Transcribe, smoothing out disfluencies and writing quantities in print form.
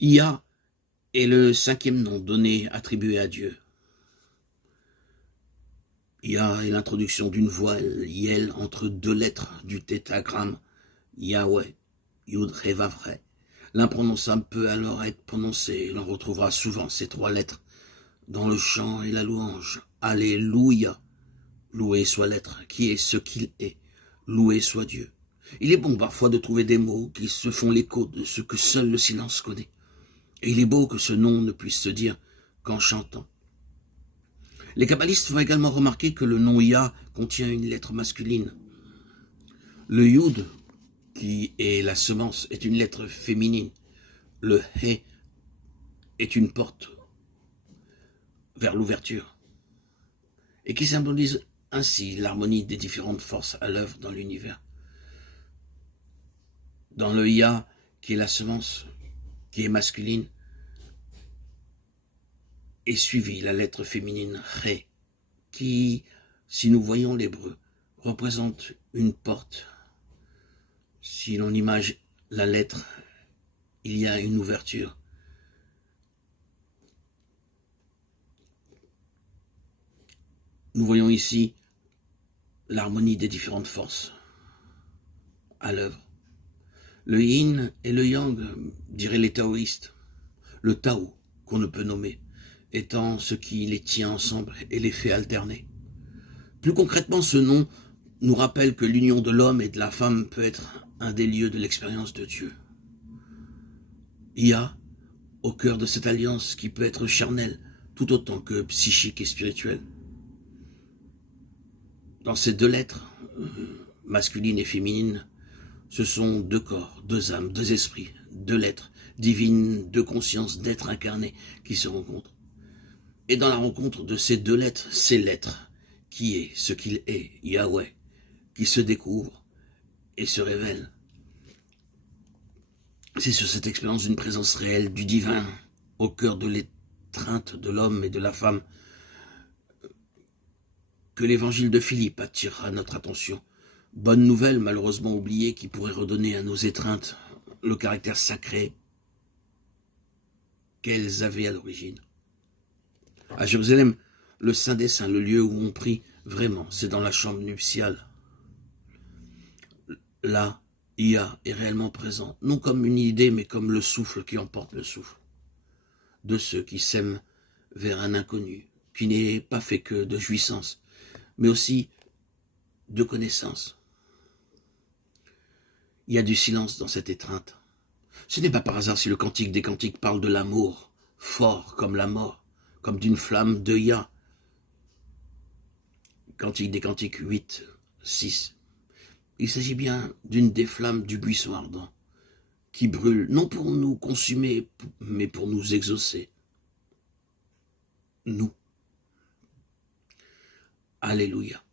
Ia est le cinquième nom donné, attribué à Dieu. Ia est l'introduction d'une voile Yel entre deux lettres du tétragramme Yahweh, Yud He Vav He. L'imprononçable peut alors être prononcé. L'on retrouvera souvent ces trois lettres dans le chant et la louange. Alléluia. Loué soit l'être qui est ce qu'il est. Loué soit Dieu. Il est bon parfois de trouver des mots qui se font l'écho de ce que seul le silence connaît. Et il est beau que ce nom ne puisse se dire qu'en chantant. Les kabbalistes vont également remarquer que le nom Yah contient une lettre masculine. Le Yud, qui est la semence, est une lettre féminine. Le He est une porte vers l'ouverture, et qui symbolise ainsi l'harmonie des différentes forces à l'œuvre dans l'univers. Dans le Ya, qui est la semence, qui est masculine, est suivie la lettre féminine Ré, qui, si nous voyons l'hébreu, représente une porte. Si l'on imagine la lettre, il y a une ouverture. Nous voyons ici l'harmonie des différentes forces à l'œuvre. Le yin et le yang, diraient les taoïstes. Le Tao, qu'on ne peut nommer, étant ce qui les tient ensemble et les fait alterner. Plus concrètement, ce nom nous rappelle que l'union de l'homme et de la femme peut être un des lieux de l'expérience de Dieu. Ia, au cœur de cette alliance qui peut être charnelle, tout autant que psychique et spirituelle. Dans ces deux lettres, masculine et féminine, ce sont deux corps, deux âmes, deux esprits, deux lettres divines, deux consciences d'être incarnées qui se rencontrent. Et dans la rencontre de ces deux lettres, c'est l'être qui est ce qu'il est, Yahweh, qui se découvre et se révèle. C'est sur cette expérience d'une présence réelle du divin au cœur de l'étreinte de l'homme et de la femme que l'évangile de Philippe attirera notre attention. Bonne nouvelle, malheureusement oubliée, qui pourrait redonner à nos étreintes le caractère sacré qu'elles avaient à l'origine. À Jérusalem, le Saint des Saints, le lieu où on prie vraiment, c'est dans la chambre nuptiale. Là, Ia est réellement présent, non comme une idée, mais comme le souffle qui emporte le souffle de ceux qui s'aiment vers un inconnu, qui n'est pas fait que de jouissance, mais aussi de connaissance. Il y a du silence dans cette étreinte. Ce n'est pas par hasard si le cantique des cantiques parle de l'amour, fort comme la mort, comme d'une flamme de Ya. Cantique des cantiques 8, 6. Il s'agit bien d'une des flammes du buisson ardent, qui brûle non pour nous consumer, mais pour nous exaucer. Nous. Alléluia.